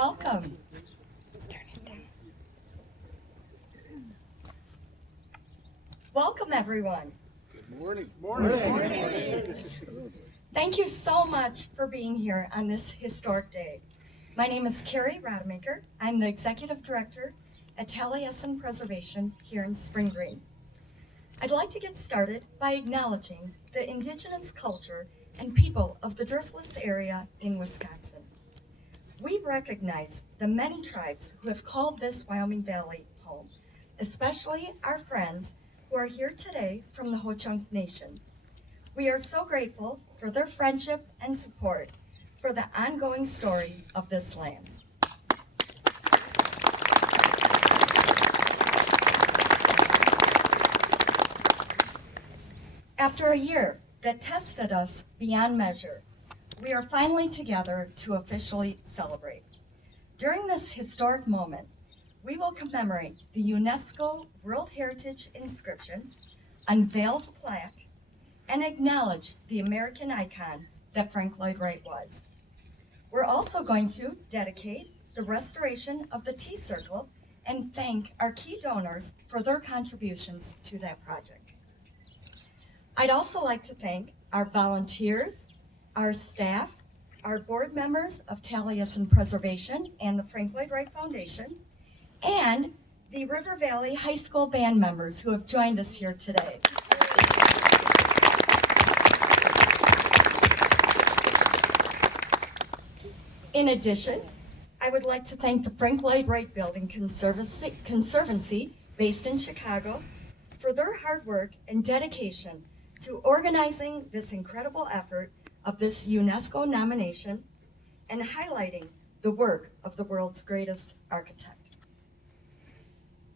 Welcome. Welcome, everyone. Good morning. Thank you so much for being here on this historic day. My name is Carrie Rademacher. I'm the Executive Director at Taliesin Preservation here in Spring Green. I'd like to get started by acknowledging the indigenous culture and people of the Driftless area in Wisconsin. We recognize the many tribes who have called this Wyoming Valley home, especially our friends who are here today from the Ho-Chunk Nation. We are so grateful for their friendship and support for the ongoing story of this land. After a year that tested us beyond measure, we are finally together to officially celebrate. During this historic moment, we will commemorate the UNESCO World Heritage inscription, Unveil the Plaque, and acknowledge the American icon that Frank Lloyd Wright was. We're also going to dedicate the restoration of the Tea Circle and thank our key donors for their contributions to that project. I'd also like to thank our volunteers, our staff, our board members of Taliesin Preservation and the Frank Lloyd Wright Foundation, and the River Valley High School band members who have joined us here today. In addition, I would like to thank the Frank Lloyd Wright Building Conservancy based in Chicago for their hard work and dedication to organizing this incredible effort of this UNESCO nomination and highlighting the work of the world's greatest architect.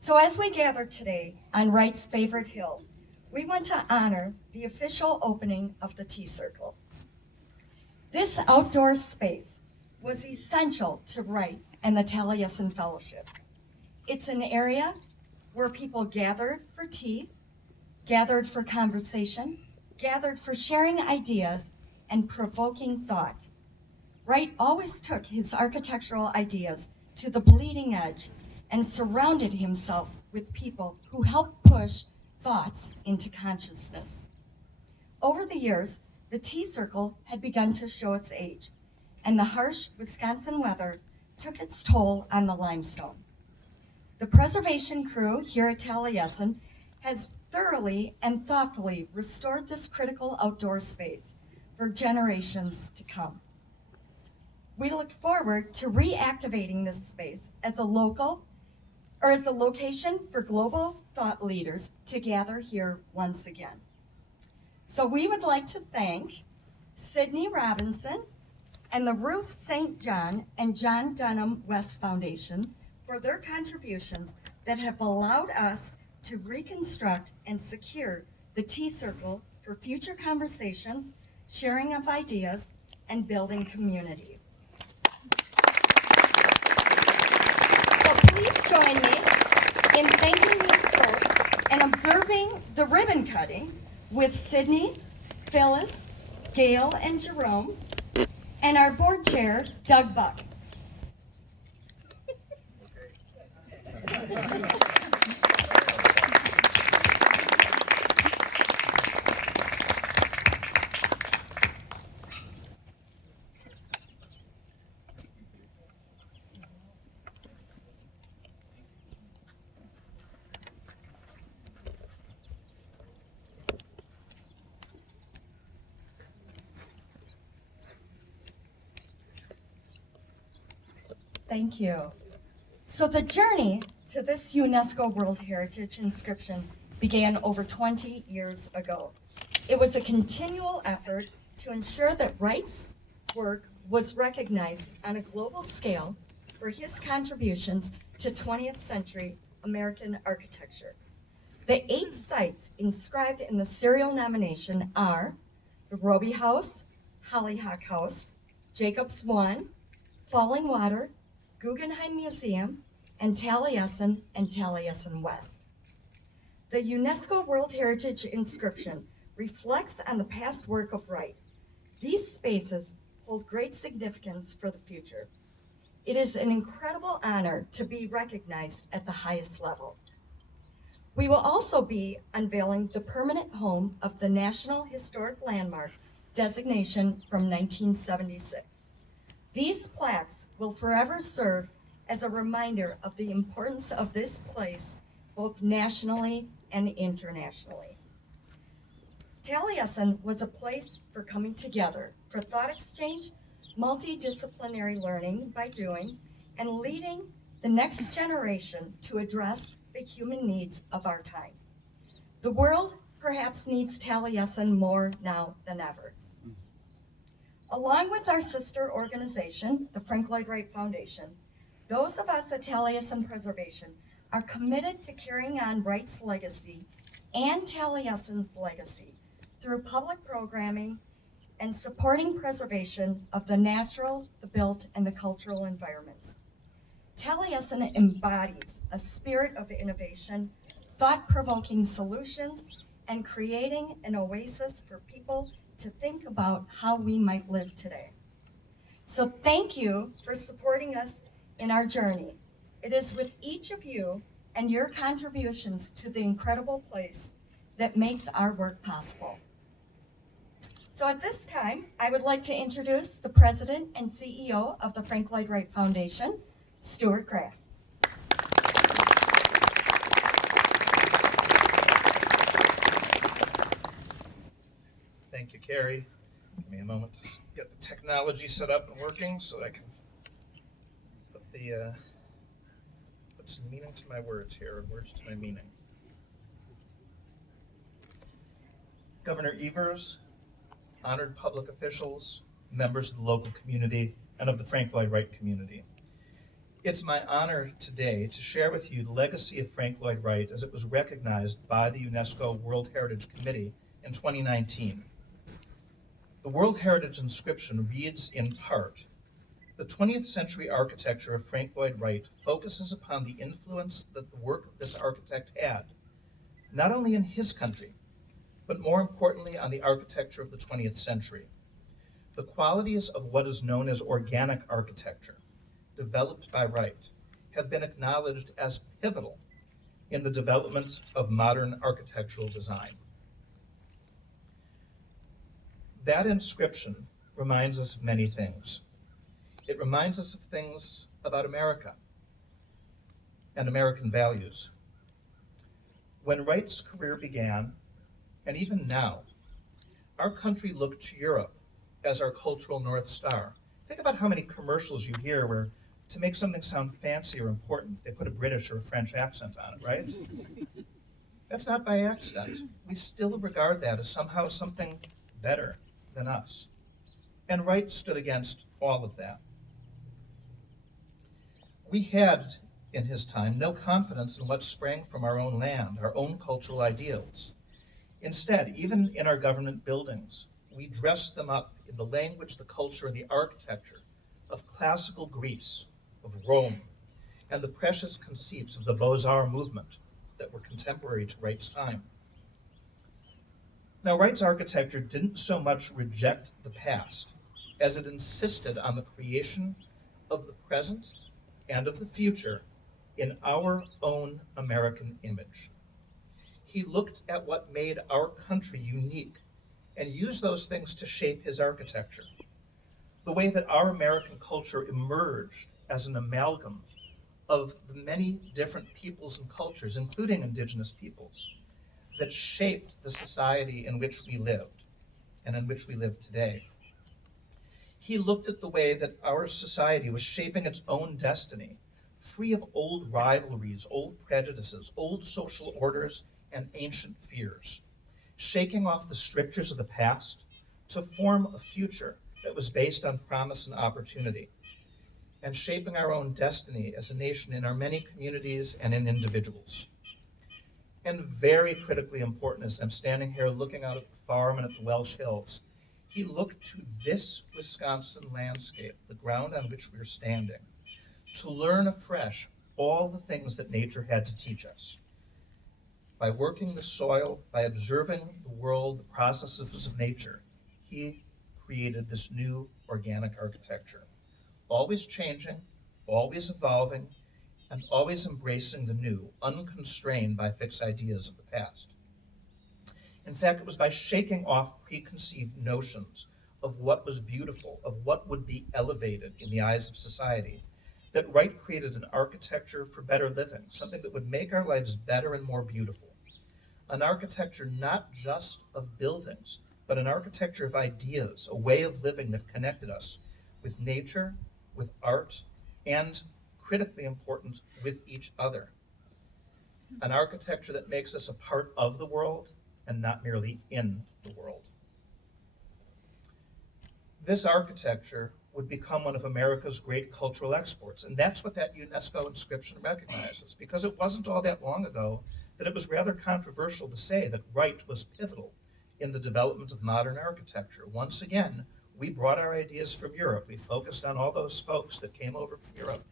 So as we gather today on Wright's favorite hill, we want to honor the official opening of the Tea Circle. This outdoor space was essential to Wright and the Taliesin Fellowship. It's an area where people gathered for tea, gathered for conversation, gathered for sharing ideas and provoking thought. Wright always took his architectural ideas to the bleeding edge and surrounded himself with people who helped push thoughts into consciousness. Over the years, the Tea Circle had begun to show its age, and the harsh Wisconsin weather took its toll on the limestone. The preservation crew here at Taliesin has thoroughly and thoughtfully restored this critical outdoor space for generations to come. We look forward to reactivating this space as a location for global thought leaders to gather here once again. So we would like to thank Sydney Robinson and the Ruth St. John and John Dunham West Foundation for their contributions that have allowed us to reconstruct and secure the Tea Circle for future conversations, sharing of ideas, and building community. So please join me in thanking these folks and observing the ribbon cutting with Sydney, Phyllis, Gail, and Jerome, and our board chair, Doug Buck. Thank you. So the journey to this UNESCO World Heritage inscription began over 20 years ago. It was a continual effort to ensure that Wright's work was recognized on a global scale for his contributions to 20th century American architecture. The 8 sites inscribed in the serial nomination are the Roby House, Hollyhock House, Jacobs One, Falling Water, Guggenheim Museum, and Taliesin West. The UNESCO World Heritage inscription reflects on the past work of Wright. These spaces hold great significance for the future. It is an incredible honor to be recognized at the highest level. We will also be unveiling the permanent home of the National Historic Landmark designation from 1976. These plaques will forever serve as a reminder of the importance of this place, both nationally and internationally. Taliesin was a place for coming together, for thought exchange, multidisciplinary learning by doing, and leading the next generation to address the human needs of our time. The world perhaps needs Taliesin more now than ever. Along with our sister organization, the Frank Lloyd Wright Foundation, those of us at Taliesin Preservation are committed to carrying on Wright's legacy and Taliesin's legacy through public programming and supporting preservation of the natural, the built, and the cultural environments. Taliesin embodies a spirit of innovation, thought-provoking solutions, and creating an oasis for people to think about how we might live today. So thank you for supporting us in our journey. It is with each of you and your contributions to the incredible place that makes our work possible. So at this time, I would like to introduce the President and CEO of the Frank Lloyd Wright Foundation, Stuart Graff. Thank you, Carrie. Give me a moment to get the technology set up and working so that I can put some meaning to my words here, and words to my meaning. Governor Evers, honored public officials, members of the local community, and of the Frank Lloyd Wright community. It's my honor today to share with you the legacy of Frank Lloyd Wright as it was recognized by the UNESCO World Heritage Committee in 2019. The World Heritage inscription reads in part, "The 20th century architecture of Frank Lloyd Wright focuses upon the influence that the work of this architect had, not only in his country, but more importantly on the architecture of the 20th century. The qualities of what is known as organic architecture, developed by Wright, have been acknowledged as pivotal in the development of modern architectural design." That inscription reminds us of many things. It reminds us of things about America and American values. When Wright's career began, and even now, our country looked to Europe as our cultural North Star. Think about how many commercials you hear where, to make something sound fancy or important, they put a British or a French accent on it, right? That's not by accident. We still regard that as somehow something better than us. And Wright stood against all of that. We had, in his time, no confidence in what sprang from our own land, our own cultural ideals. Instead, even in our government buildings, we dressed them up in the language, the culture, and the architecture of classical Greece, of Rome, and the precious conceits of the Beaux-Arts movement that were contemporary to Wright's time. Now, Wright's architecture didn't so much reject the past as it insisted on the creation of the present and of the future in our own American image. He looked at what made our country unique and used those things to shape his architecture. The way that our American culture emerged as an amalgam of the many different peoples and cultures, including indigenous peoples, that shaped the society in which we lived and in which we live today. He looked at the way that our society was shaping its own destiny, free of old rivalries, old prejudices, old social orders, and ancient fears, shaking off the strictures of the past to form a future that was based on promise and opportunity, and shaping our own destiny as a nation in our many communities and in individuals. And very critically important, as I'm standing here looking out at the farm and at the Welsh Hills, he looked to this Wisconsin landscape, the ground on which we're standing, to learn afresh all the things that nature had to teach us. By working the soil, by observing the world, the processes of nature, he created this new organic architecture, always changing, always evolving and always embracing the new, unconstrained by fixed ideas of the past. In fact, it was by shaking off preconceived notions of what was beautiful, of what would be elevated in the eyes of society, that Wright created an architecture for better living, something that would make our lives better and more beautiful. An architecture not just of buildings, but an architecture of ideas, a way of living that connected us with nature, with art, and, critically important, with each other. An architecture that makes us a part of the world and not merely in the world. This architecture would become one of America's great cultural exports, and that's what that UNESCO inscription recognizes, because it wasn't all that long ago that it was rather controversial to say that Wright was pivotal in the development of modern architecture. Once again, we brought our ideas from Europe. We focused on all those folks that came over from Europe,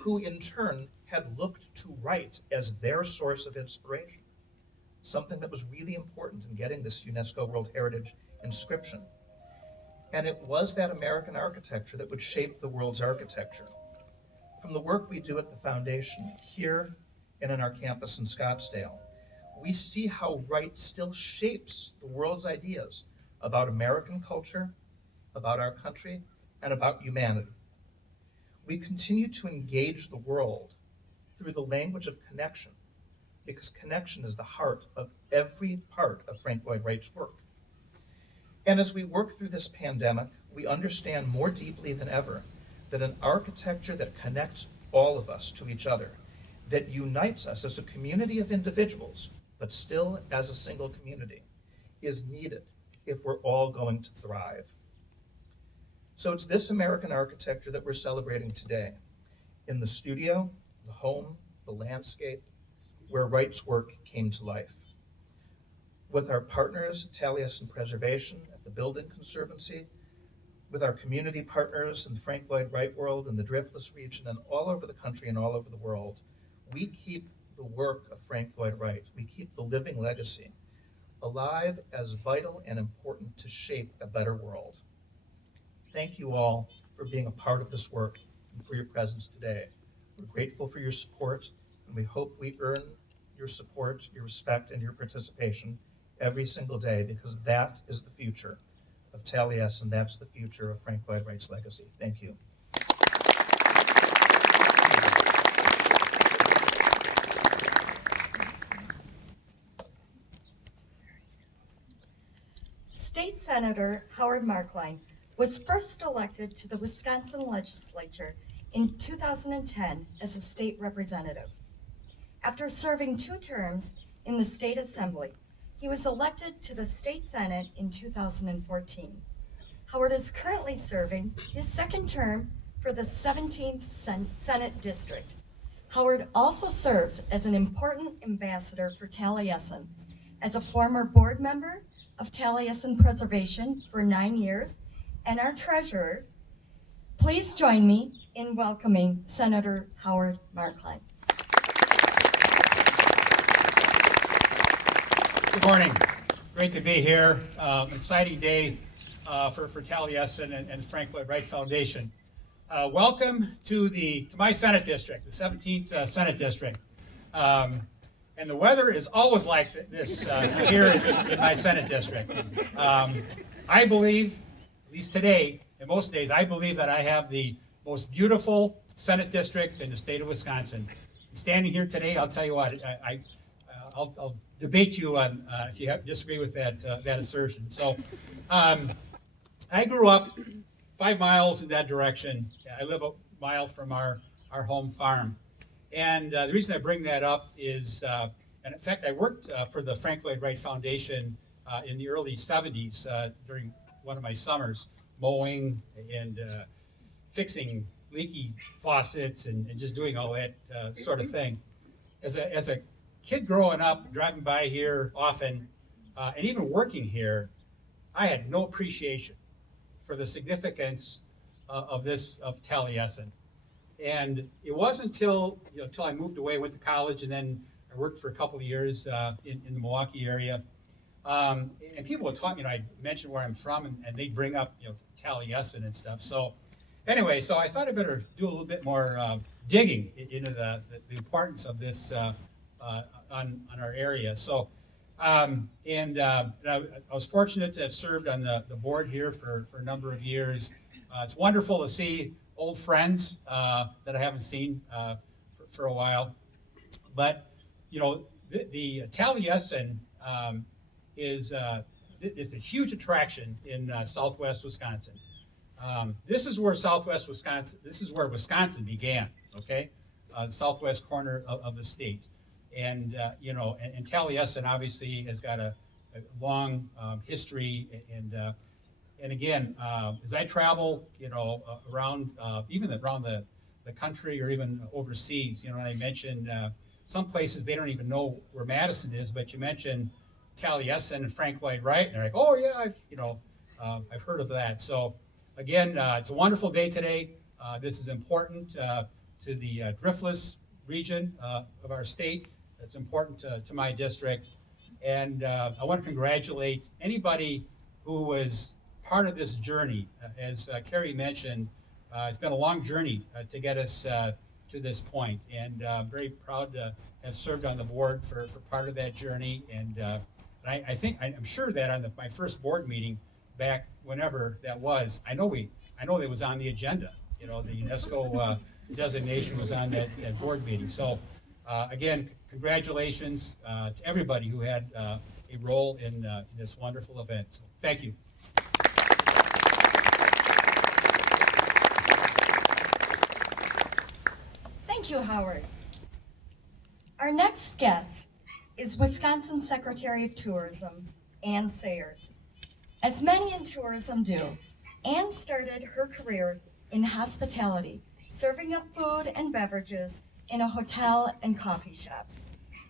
who in turn had looked to Wright as their source of inspiration, something that was really important in getting this UNESCO World Heritage inscription. And it was that American architecture that would shape the world's architecture. From the work we do at the foundation here and in our campus in Scottsdale, we see how Wright still shapes the world's ideas about American culture, about our country, and about humanity. We continue to engage the world through the language of connection, because connection is the heart of every part of Frank Lloyd Wright's work. And as we work through this pandemic, we understand more deeply than ever that an architecture that connects all of us to each other, that unites us as a community of individuals, but still as a single community, is needed if we're all going to thrive. So it's this American architecture that we're celebrating today, in the studio, the home, the landscape, where Wright's work came to life. With our partners at Taliesin Preservation, at the Building Conservancy, with our community partners in the Frank Lloyd Wright world and the Driftless region and all over the country and all over the world, we keep the work of Frank Lloyd Wright, we keep the living legacy alive as vital and important to shape a better world. Thank you all for being a part of this work and for your presence today. We're grateful for your support, and we hope we earn your support, your respect, and your participation every single day, because that is the future of Taliesin, and that's the future of Frank Lloyd Wright's legacy. Thank you. State Senator Howard Markline was first elected to the Wisconsin legislature in 2010 as a state representative. After serving 2 terms in the state assembly, he was elected to the state senate in 2014. Howard is currently serving his 2nd term for the 17th Senate District. Howard also serves as an important ambassador for Taliesin, as a former board member of Taliesin Preservation for 9 years, and our treasurer. Please join me in welcoming Senator Howard Markline. Good morning. Great to be here. Exciting day for Taliesin and Frank Lloyd Wright Foundation. Welcome to my Senate district, the 17th Senate District. And the weather is always like this here in my Senate district. I believe, at least today, and most days, I believe that I have the most beautiful Senate district in the state of Wisconsin. Standing here today, I'll tell you what, I'll debate you on if you disagree with that assertion. So, I grew up 5 miles in that direction. I live a mile from our home farm. And the reason I bring that up is, and in fact, I worked for the Frank Lloyd Wright Foundation in the early 70s during one of my summers, mowing and fixing leaky faucets and just doing all that sort of thing. As a kid growing up, driving by here often, and even working here, I had no appreciation for the significance of Taliesin. And it wasn't until I moved away, went to college, and then I worked for a couple of years in the Milwaukee area. And people would talk, I mentioned where I'm from, and they'd bring up, Taliesin and stuff. So anyway, so I thought I better do a little bit more digging into the importance of this on our area. So, I was fortunate to have served on the board here for a number of years. It's wonderful to see old friends that I haven't seen for a while. But, you know, the Taliesin is a huge attraction in southwest Wisconsin. This is where Wisconsin began, okay? The southwest corner of the state. And, you know, and Taliesin obviously has got a long history. And again, as I travel, you know, around, even around the country or even overseas, you know, I mentioned some places they don't even know where Madison is, but you mentioned Taliesin and Frank Lloyd Wright, and they're like, oh yeah, I've heard of that. So again, it's a wonderful day today. This is important to the Driftless region of our state. It's important to my district. And I want to congratulate anybody who was part of this journey. As Carrie mentioned, it's been a long journey to get us to this point. And I'm very proud to have served on the board for part of that journey. And I'm sure that on my first board meeting back whenever that was, I know it was on the agenda. You know, the UNESCO designation was on that board meeting. So again, congratulations to everybody who had a role in this wonderful event. So thank you. Thank you, Howard. Our next guest is Wisconsin Secretary of Tourism, Ann Sayers. As many in tourism do, Ann started her career in hospitality, serving up food and beverages in a hotel and coffee shops,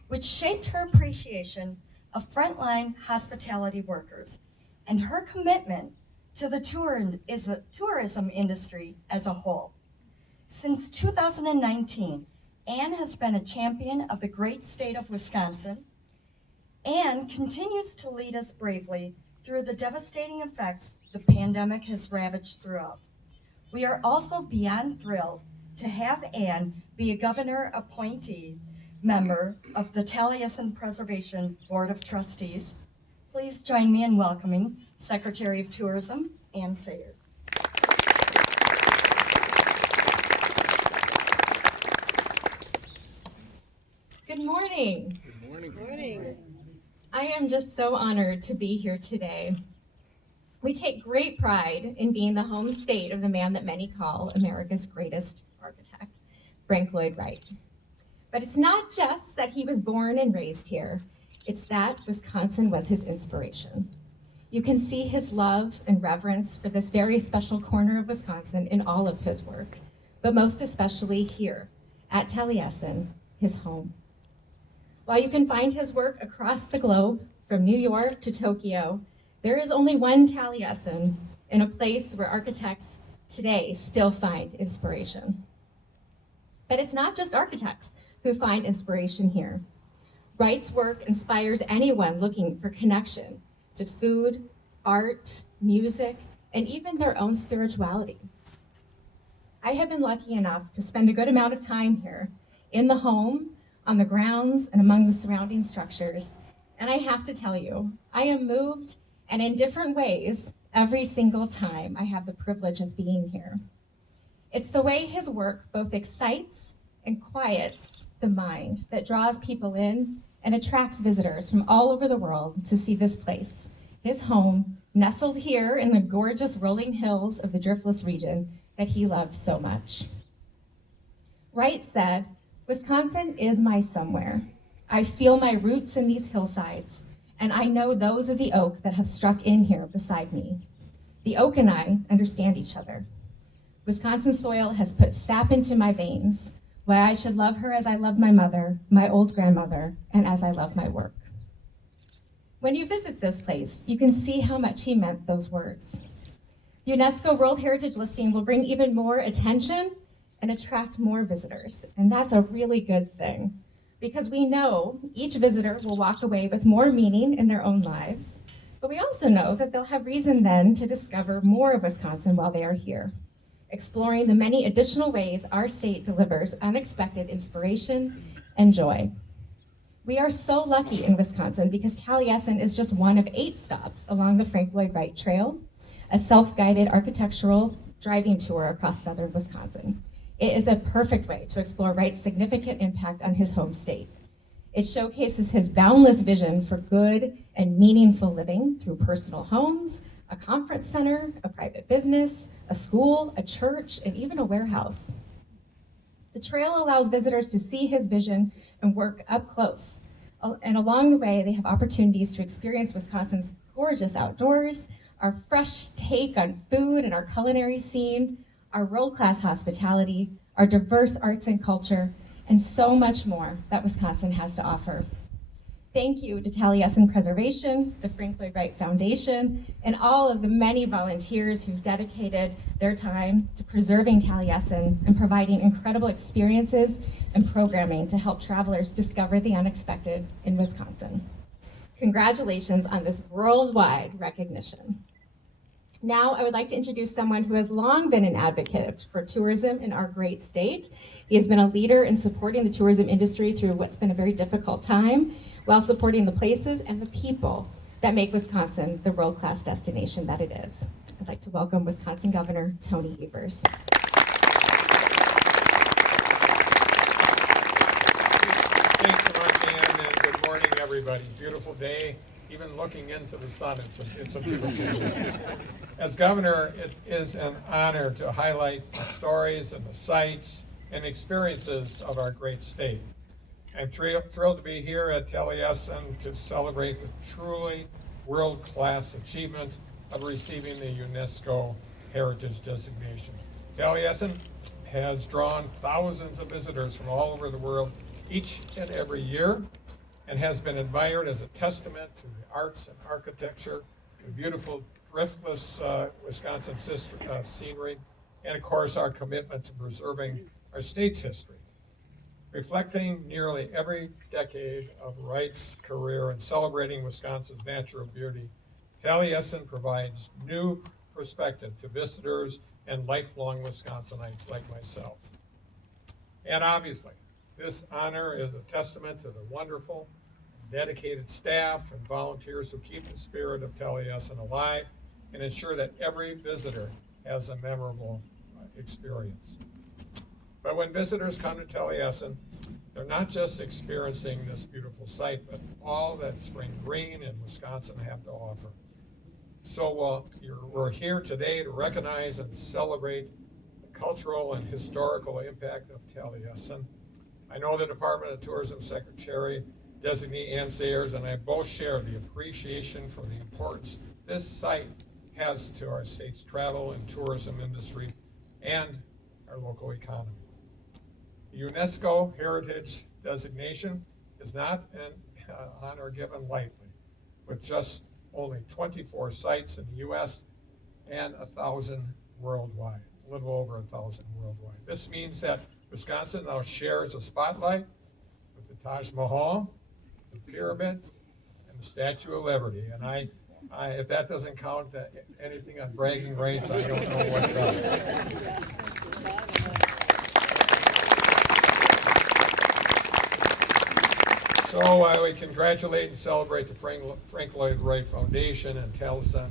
which shaped her appreciation of frontline hospitality workers and her commitment to the tourism industry as a whole. Since 2019, Ann has been a champion of the great state of Wisconsin and continues to lead us bravely through the devastating effects the pandemic has ravaged throughout. We are also beyond thrilled to have Ann be a governor appointee member of the Taliesin Preservation Board of Trustees. Please join me in welcoming Secretary of Tourism, Ann Sayers. Good morning. Good morning. Good morning. I am just so honored to be here today. We take great pride in being the home state of the man that many call America's greatest architect, Frank Lloyd Wright. But it's not just that he was born and raised here, it's that Wisconsin was his inspiration. You can see his love and reverence for this very special corner of Wisconsin in all of his work, but most especially here at Taliesin, his home. While you can find his work across the globe, from New York to Tokyo, there is only one Taliesin in a place where architects today still find inspiration. But it's not just architects who find inspiration here. Wright's work inspires anyone looking for connection to food, art, music, and even their own spirituality. I have been lucky enough to spend a good amount of time here, in the home, on the grounds, and among the surrounding structures. And I have to tell you, I am moved, and in different ways, every single time I have the privilege of being here. It's the way his work both excites and quiets the mind that draws people in and attracts visitors from all over the world to see this place, his home, nestled here in the gorgeous rolling hills of the Driftless region that he loved so much. Wright said, "Wisconsin is my somewhere. I feel my roots in these hillsides, and I know those of the oak that have struck in here beside me. The oak and I understand each other. Wisconsin soil has put sap into my veins, why I should love her as I love my mother, my old grandmother, and as I love my work." When you visit this place, you can see how much he meant those words. UNESCO World Heritage listing will bring even more attention and attract more visitors, and that's a really good thing, because we know each visitor will walk away with more meaning in their own lives, but we also know that they'll have reason then to discover more of Wisconsin while they are here. exploring the many additional ways our state delivers unexpected inspiration and joy. We are so lucky in Wisconsin because Taliesin is just one of 8 stops along the Frank Lloyd Wright Trail, a self-guided architectural driving tour across southern Wisconsin. It is a perfect way to explore Wright's significant impact on his home state. It showcases his boundless vision for good and meaningful living through personal homes, a conference center, a private business, a school, a church, and even a warehouse. The trail allows visitors to see his vision and work up close. And along the way, they have opportunities to experience Wisconsin's gorgeous outdoors, our fresh take on food and our culinary scene, our world-class hospitality, our diverse arts and culture, and so much more that Wisconsin has to offer. Thank you to Taliesin Preservation, the Frank Lloyd Wright Foundation, and all of the many volunteers who've dedicated their time to preserving Taliesin and providing incredible experiences and programming to help travelers discover the unexpected in Wisconsin. Congratulations on this worldwide recognition. Now, I would like to introduce someone who has long been an advocate for tourism in our great state. He has been a leader in supporting the tourism industry through what's been a very difficult time, while supporting the places and the people that make Wisconsin the world-class destination that it is. I'd like to welcome Wisconsin Governor Tony Evers. Thanks so much, Ann, and good morning, everybody. Beautiful day. Even looking into the sun, it's a beautiful day. As governor, it is an honor to highlight the stories and the sights and experiences of our great state. I'm thrilled to be here at Taliesin to celebrate the truly world-class achievement of receiving the UNESCO Heritage Designation. Taliesin has drawn thousands of visitors from all over the world each and every year, and has been admired as a testament to the arts and architecture, the beautiful thriftless Wisconsin scenery, and of course our commitment to preserving our state's history. Reflecting nearly every decade of Wright's career and celebrating Wisconsin's natural beauty, Taliesin provides new perspective to visitors and lifelong Wisconsinites like myself. And obviously, this honor is a testament to the wonderful, dedicated staff and volunteers who keep the spirit of Taliesin alive and ensure that every visitor has a memorable experience. But when visitors come to Taliesin, they're not just experiencing this beautiful site, but all that spring green and Wisconsin have to offer. So we're here today to recognize and celebrate the cultural and historical impact of Taliesin. I know the Department of Tourism Secretary Designee Ann Sayers and I both share the appreciation for the importance this site has to our state's travel and tourism industry and our local economy. The UNESCO Heritage Designation is not an honor given lightly, with just only 24 sites in the U.S. and 1,000 worldwide, a little over 1,000 worldwide. This means that Wisconsin now shares a spotlight with the Taj Mahal, the pyramids, and the Statue of Liberty. And if that doesn't count anything on bragging rights, I don't know what does. So we congratulate and celebrate the Frank Lloyd Wright Foundation and Taliesin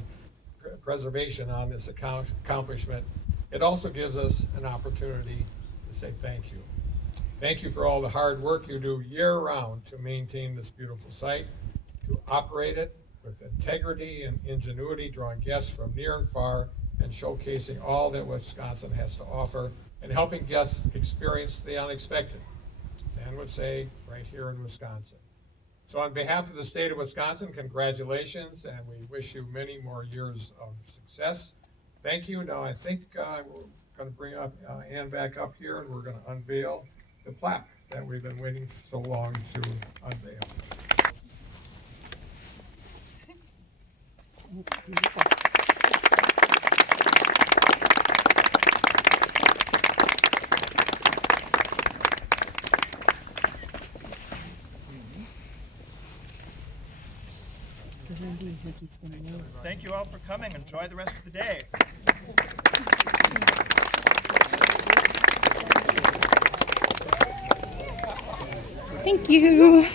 Preservation on this accomplishment. It also gives us an opportunity to say thank you. Thank you for all the hard work you do year-round to maintain this beautiful site, to operate it with integrity and ingenuity, drawing guests from near and far and showcasing all that Wisconsin has to offer and helping guests experience the unexpected. Ann would say, right here in Wisconsin. So on behalf of the state of Wisconsin, congratulations, and we wish you many more years of success. Thank you. Now I think we're going to bring up Ann back up here, and we're going to unveil the plaque that we've been waiting so long to unveil. Thank you all for coming. Enjoy the rest of the day. Thank you.